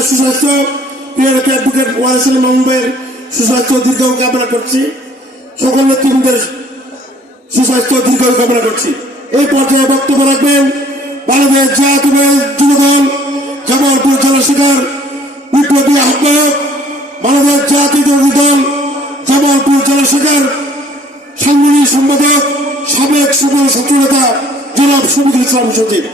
আপনার সুস্বাস্থ্য প্রিয় নেতা অ্যাডভোকেট ওয়ারিস আলী মামুন ভাইয়ের সুস্বাস্থ্য দীর্ঘ কামনা করছি। সকল নেতৃবৃন্দের সুস্বাস্থ্য দীর্ঘ কামনা করছি। এই পর্যায়ে বক্তব্য রাখবেন বাংলাদেশ জাতীয় যুবদল জামালপুর জেলা শাখার বিপ্লবী আহ্বায়ক, বাংলাদেশ জাতীয় দল জামালপুর জেলা শাখার সাংগঠনিক সম্পাদক, সাবেক সুবল ছাত্র নেতা জনাব শফিকুল ইসলাম সচিব।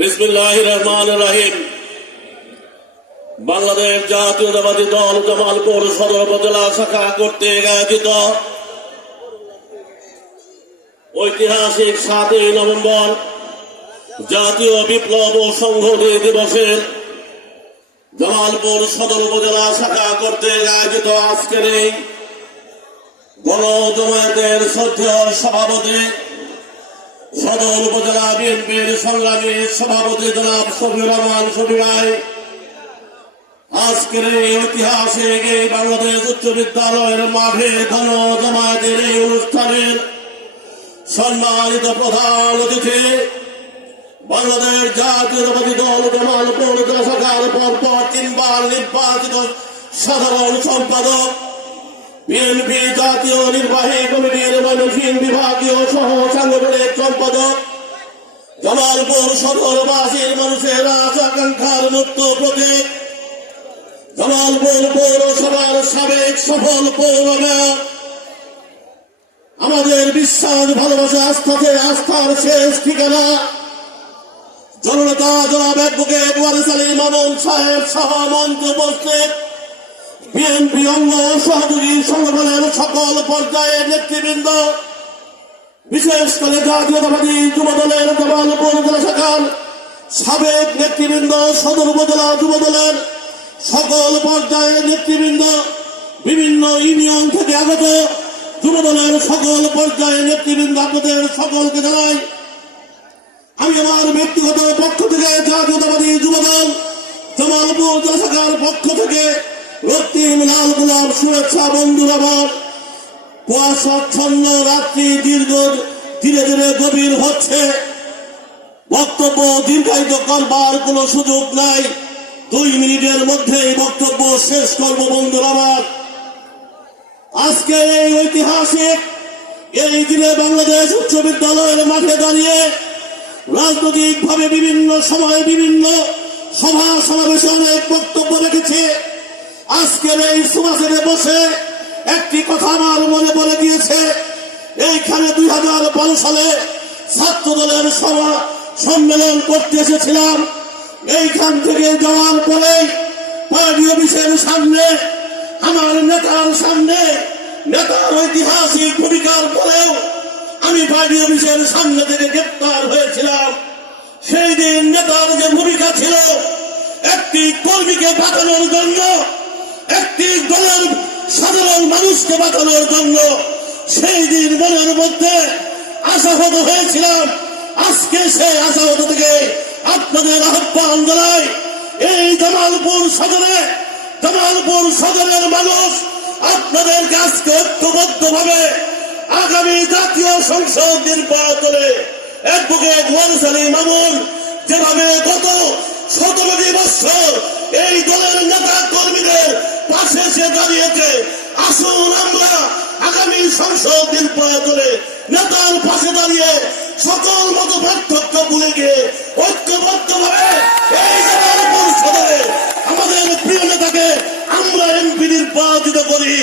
বিসমিল্লাহির রহমানির রহিম। বাংলাদেশ জাতীয়তাবাদী দল জামালপুর সদর উপজেলা শাখা কর্তৃক আয়োজিত ঐতিহাসিক 7ই নভেম্বর জাতীয় বিপ্লব ও সংহতি দিবসের জামালপুর সদর উপজেলা শাখা কর্তৃক আয়োজিত আজকের এই গণ জমায়েতের শ্রদ্ধেয় সভাপতি, সদর উপজেলা বিএনপির সংগ্রামী সভাপতি জনাব শফিউর রহমান শফি ভাই, আজকের এই ঐতিহাসিক এই বাংলাদেশ উচ্চ বিদ্যালয়ের মাঠে গণ জমায়েতের এই অনুষ্ঠানের সম্মানিত প্রধান অতিথি, বাংলাদেশ জাতীয়তাবাদী দল জামালপুর জেলা শাখার পরপর 3 বার নির্বাচিত সাধারণ সম্পাদক, বিএনপি জাতীয় নির্বাহী কমিটির ময়মনসিংহ বিভাগীয় সহ সাংগঠনিক সম্পাদক, জামালপুর সদরবাসীর মানুষের আকাঙ্ক্ষার মুক্ত প্রতীক, জামালপুর পৌরসভার সাবেক সফল পৌর মেয়র, আমাদের বিশ্বাস ভালোবাসা আস্থার শেষ ঠিকানা জননেতা জনাব অ্যাডভোকেট ওয়ারিস আলী মামুন সাহেব সহ মঞ্চে উপস্থিত বিএনপি অঙ্গ সহযোগী সংগঠনের সকল পর্যায়ের নেতৃবৃন্দ, বিশেষ করে জাতীয়তাবাদী যুবদলের জামালপুর জেলা শাখার সাবেক নেতৃবৃন্দ, সদর উপজেলা যুবদলের সকল পর্যায়ের নেতৃবৃন্দ, বিভিন্ন ইউনিয়ন থেকে আগত যুবদলের সকল পর্যায়ের নেতৃবৃন্দ, আপনাদের সকলকে জানাই আমি আমার ব্যক্তিগত পক্ষ থেকে জাতীয়তাবাদী যুবদল জামালপুর জেলা শাখার পক্ষ থেকে রক্তিম লাল গোলাপ শুভেচ্ছা। বন্ধুরা আমার, কুয়াশাচ্ছন্ন রাত্রি ধীরে ধীরে গভীর হচ্ছে, বক্তব্য দীর্ঘায়িত করবার কোন সুযোগ নাই, 2 মিনিটের মধ্যেই বক্তব্য শেষ করব। বন্ধুরা আমার, আজকে এই ঐতিহাসিক এই দিনে বাংলাদেশ উচ্চ বিদ্যালয়ের মাঠে দাঁড়িয়ে রাজনৈতিক ভাবে বিভিন্ন সময়ে বিভিন্ন সভা সমাবেশে অনেক বক্তব্য রেখেছে। আজকের এই সমাবেশে বসে একটি কথা আমার মনে পড়ে গিয়েছে। এইখানে 2012 সালে ছাত্র দলের সভা সম্মেলন করতে এসেছিলাম। এইখান থেকে যাওয়ার পরে পার্টি অফিসের সামনে আমার নেতার সামনে নেতার ঐতিহাসিক ভূমিকার পরেও আমি পার্টি অফিসের সামনে থেকে গ্রেপ্তার হয়েছিলাম। সেই দিন নেতার যে ভূমিকা ছিল একটি কর্মীকে বাঁচানোর জন্য, একটি দলের সাধারণ মানুষকে বাঁচানোর জন্য, সেই দিন মনের মধ্যে আশাহত হয়েছিলাম। আজকে সেই আশাহত থেকে আপনাদের আহ্বান জানাই, এই জামালপুর সদরের মানুষ আপনাদের কাছকে ঐক্যবদ্ধ ভাবে আগামী জাতীয় সংসদ নির্বাচনে অ্যাডভোকেট ওয়ারিস আলী মামুন যেভাবে গত 17 বছর এই দলের নেতা কর্মীদের পাশে এসে দাঁড়িয়েছে, আসুন আমরা আগামী সংসদ নির্বাচনে নেতার পাশে দাঁড়িয়ে সকল মত পার্থক্য ভুলে গিয়ে ঐক্যবদ্ধ ভাবে এই জামালপুর সদরে আমাদের প্রিয় নেতাকে আমরা এমপি নির্বাচিত করি।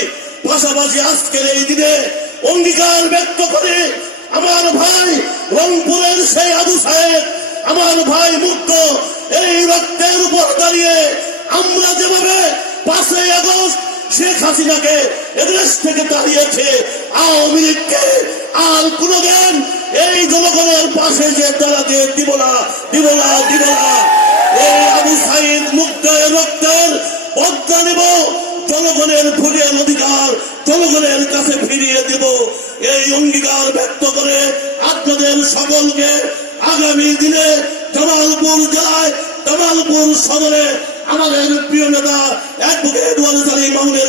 পাশাপাশি আজকের এই দিনে অঙ্গীকার ব্যক্ত করে আমার ভাই রংপুরের সেই আবু সাহেব, আমার ভাই মুক্ত এই রক্তের উপর দাঁড়িয়ে আমরা যেভাবে 5ই আগস্ট শেখ হাসিনাকে এদেশ থেকে দাঁড়িয়েছে, আওয়ামী লীগকে আর কোনদিন এই জনগণের পাশে যে দাঁড়াতে দিব না। এই আবু সাইদ মুক্তের রক্তের বদলা নেব, জনগণের ভোটের অধিকার জনগণের কাছে ফিরিয়ে দেব। এই অঙ্গীকার ব্যক্ত করে আপনাদের সকলকে আগামী দিনে জামালপুর জেলায় জামালপুর সদরে আমাদের প্রিয় নেতা অ্যাডভোকেট ওয়ারিস আলী মামুনের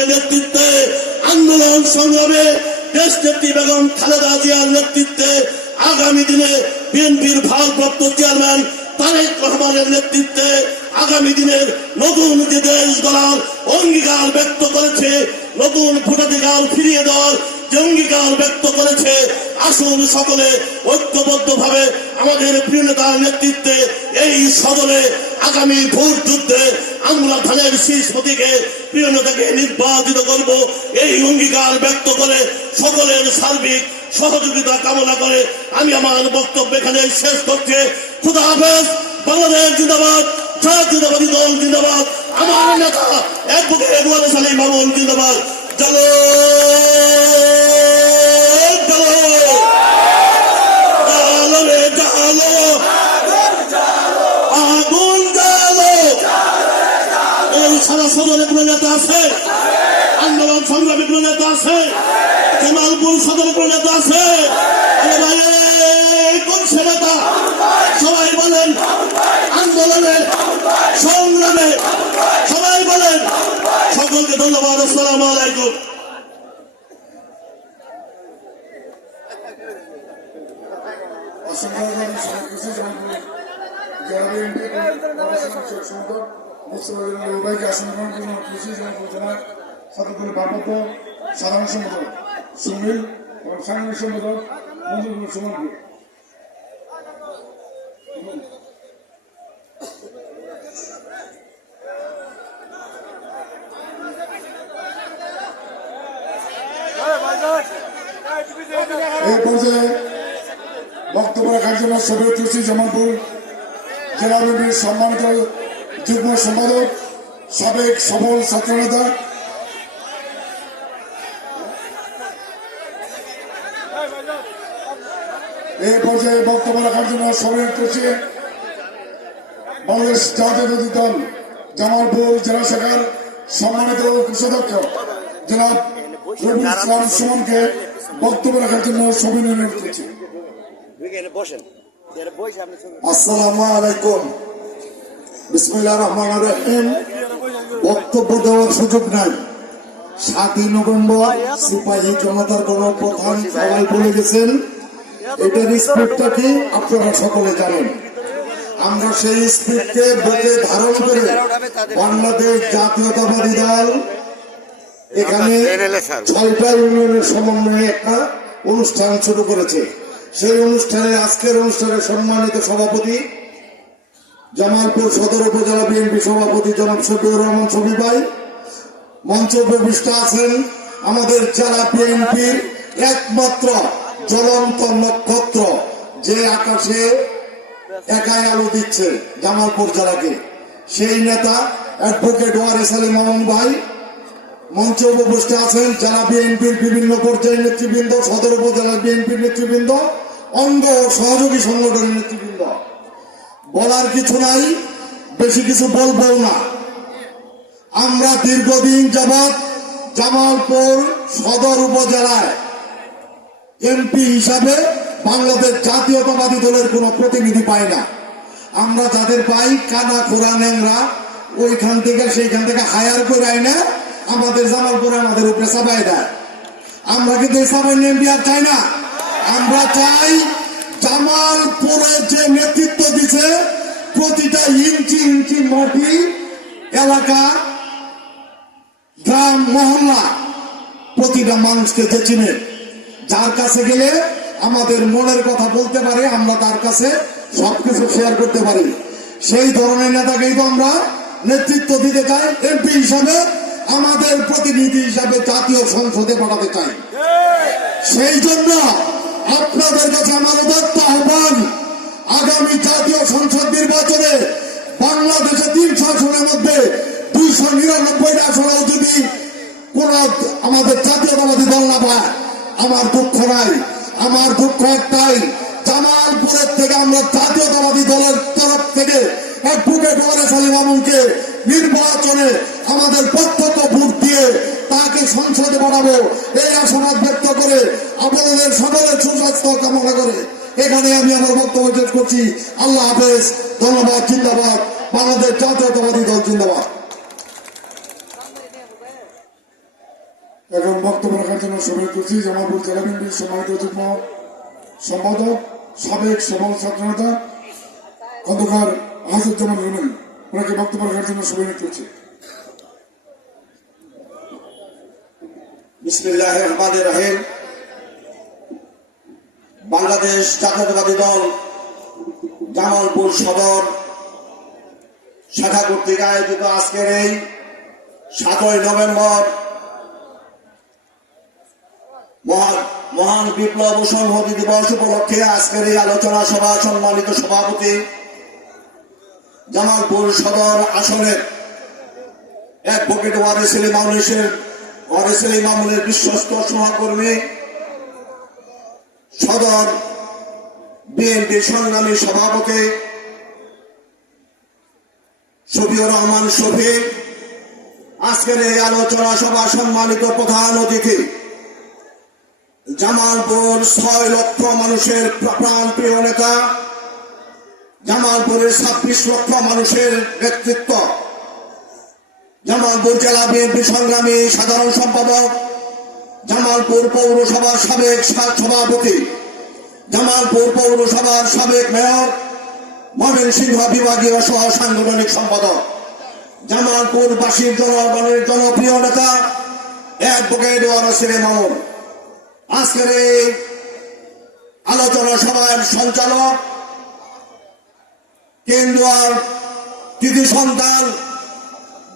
সংগ্রামে দেশনেত্রী বেগম খালেদা জিয়ার নেতৃত্বে আগামী দিনে বিএনপির ভারপ্রাপ্ত চেয়ারম্যান তারেক রহমানের নেতৃত্বে আগামী দিনের নতুন যে দেশ গড়ার অঙ্গীকার ব্যক্ত করেছে, নতুন ভোটাধিকার ফিরিয়ে দেওয়ার যে অঙ্গীকার ব্যক্ত করেছে, আসুন সকলে ঐক্যবদ্ধভাবে আমাদের প্রিয় নেতার নেতৃত্বে এই সদনে আগামী ভোট যুদ্ধে আমরা ধানের শীষ প্রতীকে প্রিয় নেতাকে নির্বাচিত করব, এই অঙ্গীকার ব্যক্ত করে সকলের সার্বিক সহযোগিতা কামনা করে আমি আমার বক্তব্য এখানে শেষ করছি। খুদা হাফেজ। বাংলাদেশ জিন্দাবাদ, জাতীয়তাবাদী দল জিন্দাবাদ, আমার নেতা অ্যাডভোকেট ওয়ারেস আলী মামুন জিন্দাবাদ। চলো চলো জালো রে জালো, আগুন জালো। এই সারা সদরে কোনো নেতা আছে? আন্দোলন সংগ্রামী কোনো নেতা আছে? জামালপুর সদরে কোনো নেতা আছে? কোন সে নেতা? সবাই বলেন আন্দোলনে সংগ্রামে সবাই বলেন। সকলকে ধন্যবাদ। আসসালামু আলাইকুম। সাধারণ সম্পাদক সুনীল এবং সাংগঠনিক সম্পাদক মঞ্জুর সুমন। এই পর্যায়ে বক্তব্য রাখার জন্য শরীর তুলসী জামালপুর জেলা বিএনপির সম্মানিত যুগ্ম সম্পাদক সাবেক সফল ছাত্রনেতা এই পর্যায়ে বক্তব্য রাখার জন্য শরীর তুলসী বাংলাদেশ জাতীয়তাবাদী দল জামালপুর জেলা শাখার সম্মানিত কোষাধ্যক্ষ জনাব রবিউল ইসলাম সুমনকে বক্তব্য রাখার জন্য সবিনয় অনুরোধ করছি। আসসালামু আলাইকুম। বিসমিল্লাহির রহমানির রহিম। বক্তব্য দেওয়ার সুযোগ নাই। 7ই নভেম্বর সিপাহী জনতার গণপ্রধান সবাই বলে গেছেন, এটার স্পিডটা কি আপনারা সকলে জানেন। আমরা সেই স্পিডকে বুকে ধারণ করে বাংলাদেশ জাতীয়তাবাদী দল এখানে 6টা ইউনিয়নের সমন্বয়ে একটা অনুষ্ঠান শুরু করেছে। সেই অনুষ্ঠানে আজকের অনুষ্ঠানের সম্মানিত সভাপতি জামালপুর সদর উপজেলা বিএনপি সভাপতি জনাব শফিউর রহমান শফি ভাই, মঞ্চে উপবিষ্ট আছেন আমাদের জেলা বিএনপির একমাত্র জ্বলন্ত নক্ষত্র, যে আকাশে একাই আলো দিচ্ছে জামালপুর জেলাকে, সেই নেতা অ্যাডভোকেট ওয়ারেস আলী মামুন ভাই। মঞ্চে উপবিষ্ট আছেন জেলা বিএনপির বিভিন্ন পর্যায়ের নেতৃবৃন্দ, সদর উপজেলা বিএনপির নেতৃবৃন্দ, অঙ্গ ও সহযোগী সংগঠনের নেতৃবৃন্দ। বলার কিছু নাই, বেশি কিছু বলবো না। আমরা দীর্ঘদিন যাবৎ জামালপুর সদর উপজেলায় এমপি হিসাবে বাংলাদেশ জাতীয়তাবাদী দলের কোন প্রতিনিধি পাই না। আমরা যাদের পাই কানা খোরা ন্যাংরা, ওইখান থেকে সেইখান থেকে হায়ার করে আই না আমাদের জামালপুরে আমাদের উপরে চাপাই দেয়। আমরা কিন্তু এই চাপাই এমপি আর চাই না। আমরা চাই জামালপুরে যে নেতৃত্ব দিচ্ছে প্রতিটা ইঞ্চি ইঞ্চি মাটি, এলাকা, গ্রাম, মহল্লা, প্রতিটা মানুষকে যে চিনে, যার কাছে গেলে আমাদের মনের কথা বলতে পারে, আমরা তার কাছে সবকিছু শেয়ার করতে পারি, সেই ধরনের নেতাকেই তো আমরা নেতৃত্ব দিতে চাই। এমপি হিসাবে আমাদের প্রতিনিধি হিসাবে জাতীয় সংসদে পাঠাতে চাই। সেই জন্য আপনাদের কাছে আমার উদাত্ত আহ্বান, আগামী জাতীয় সংসদ নির্বাচনে বাংলাদেশে 300 আসনের মধ্যে 299টা আসনেও যদি কোন আমাদের জাতীয়তাবাদী দল না পায়, আমার দুঃখ নাই। আমার দুঃখ একটাই, জামালপুরের থেকে আমরা জাতীয়তাবাদী দলের তরফ থেকে অ্যাডভোকেট ওয়ারেস আলী মামুনকে নির্বাচনে আমাদের প্রত্যক্ষ ভোট দিয়ে তাকে সংসদে পাঠাবো, এই আশাবাদ ব্যক্ত করে আপনাদের সকলের সুস্বাস্থ্য কামনা করে এখানে আমি আমার বক্তব্য শেষ করছি। আল্লাহ হাফেজ। ধন্যবাদ। জিন্দাবাদ বাংলাদেশ জাতীয়তাবাদী দল। জিন্দাবাদ। এখন বক্তব্য রাখার জন্য সবাই করছি জামালপুর জেলা বিএনপির সম্মানিত যুগ্ম সম্পাদক সাবেক সফল ছাত্রনেতা খন্দকার আসাদুজ্জামান রুমেন, ওনাকে বক্তব্য রাখার জন্য সবাই করছি। বিসমিল্লাহির রহমানির রহিম। বাংলাদেশ জাতীয়তাবাদী দল জামালপুর সদর শাখা কর্তৃক আয়োজিত আজকের এই 7ই নভেম্বর মহান বিপ্লব ও সংহতি দিবস উপলক্ষে আজকের এই আলোচনা সভা সম্মানিত সভাপতি জামালপুর সদর আসনের অ্যাডভোকেট ওয়ারেস আলী মামুনের বিশ্বস্ত সহকর্মী সদর বিএনপি সংগ্রামী সভাপতি শফিউর রহমান শফি, আজকের এই আলোচনা সভা সম্মানিত প্রধান অতিথি জামালপুর 6 লক্ষ মানুষের প্রাণ প্রিয় নেতা, জামালপুরের 26 লক্ষ মানুষের নেতৃত্ব, জামালপুর জেলা বিএনপি সংগ্রামী সাধারণ সম্পাদক, জামালপুর পৌরসভার সাবেক সভাপতি, জামালপুর পৌরসভার সাবেক মেয়র, ময়মনসিংহ বিভাগীয় সহ সাংগঠনিক সম্পাদক, জামালপুরবাসীর জনগণের জনপ্রিয় নেতা অ্যাডভোকেট ওয়ারেস আলী মামুন, আজকের এই আলোচনা সভার সঞ্চালক কেন্দ্রীয় কৃতি সন্তান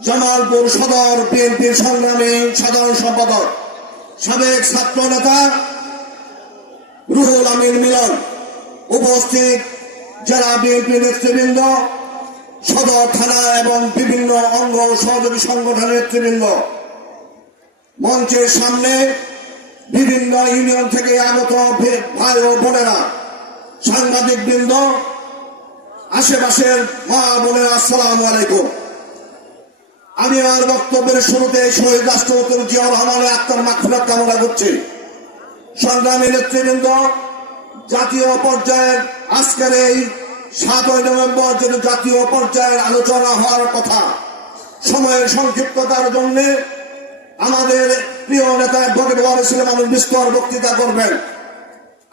জামালপুর সদর বিএনপির সংগ্রামী সাধারণ সম্পাদক সাবেক ছাত্র নেতা রুহুল আমিন মিলন, উপস্থিত জেলা বিএনপি নেতৃবৃন্দ, সদর থানা এবং বিভিন্ন অঙ্গ ও সহযোগী সংগঠনের নেতৃবৃন্দ, মঞ্চের সামনে বিভিন্ন ইউনিয়ন থেকে আগত ভাই ও বোনেরা, সাংবাদিক বৃন্দ, আশেপাশের মা বোনেরা, আসসালামু আলাইকুম। আমি আমার বক্তব্যের শুরুতে শহীদ রাষ্ট্রপতি জিয়াউর রহমানের আত্মার মাগফিরাত কামনা করছি। সংগ্রামী নেতৃবৃন্দ, জাতীয় পর্যায়ের আজকের এই 7ই নভেম্বর যেহেতু জাতীয় পর্যায়ের আলোচনা হওয়ার কথা, সময়ের সংক্ষিপ্ততার জন্য আমাদের প্রিয় নেতা অ্যাডভোকেট ওয়ারেস আলী মামুন বিস্তর বক্তৃতা করবেন।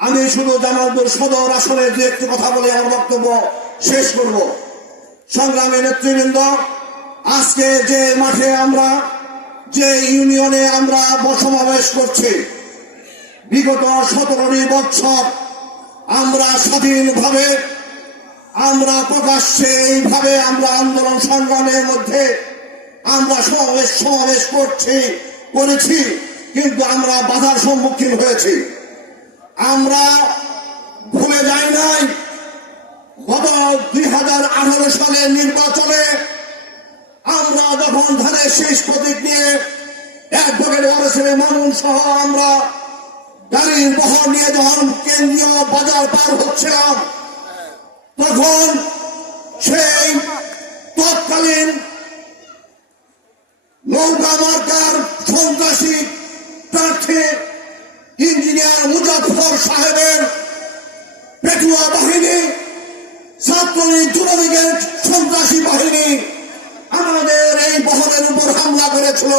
আমি শুধু জামালপুর সদর আসনে দু একটি কথা বলে আমার বক্তব্য শেষ করব। সংগ্রামী নেতৃবৃন্দ, আজকে যে মাঠে আমরা যে ইউনিয়নে আমরা সমাবেশ করছি, বিগত 17 বছর আমরা স্বাধীনভাবে আমরা প্রকাশ্যে এইভাবে আমরা আন্দোলন সংগ্রামের মধ্যে আমরা সমাবেশ করেছি, কিন্তু আমরা বাধার সম্মুখীন হয়েছি। আমরা ভুলে যাই নাই গত 2018 সালের নির্বাচনে আমরা যখন ধানের শীষ প্রতীক নিয়ে অ্যাডভোকেট ওয়ারেস আলী মামুন সহ আমরা গাড়ির বহর নিয়ে যখন কেন্দ্রীয় বাজার পার হচ্ছিলাম, তখন সেই তৎকালীন নৌকা মার্কার সন্ত্রাসী প্রার্থী ইঞ্জিনিয়ার মুজাফফর সাহেবের পেটুয়া বাহিনী, ছাত্রলীগ যুবলীগের সন্ত্রাসী বাহিনী আমাদের এই বহরের উপর হামলা করেছিল।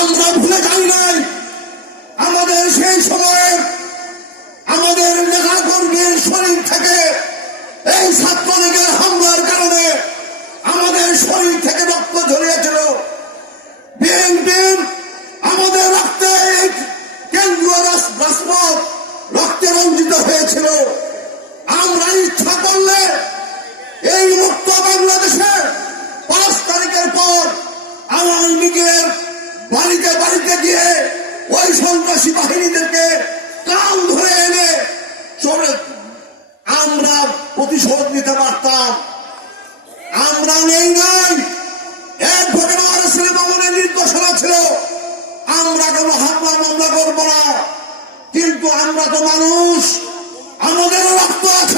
আমরা ভুলে যাই নাই আমাদের সেই সময়ে আমাদের নেতাকর্মীর শরীর থেকে এই ছাত্রলীগের হামলার কারণে আমাদের শরীর থেকে রক্ত ঝরিয়েছিল। বিএনপির আমাদের রক্তে কেন্দ্রীয় রাজপথ রক্তে রঞ্জিত হয়েছিল। আমরা ইচ্ছা করলে এই মুক্ত বাংলাদেশে 5 তারিখের পর আওয়ামী লীগের বাড়িতে বাড়িতে গিয়ে ওই সন্ত্রাসী বাহিনীদেরকে কান ধরে এনে আমরা প্রতিশোধ নিতে পারতাম। আমরা নেই নাই অ্যাডভোকেট ওয়ারেস আলী মামুনের নির্দেশনা ছিল আমরা কোনো মামলা করবো না, কিন্তু আমরা তো মানুষ, আমাদের রক্ত আছে।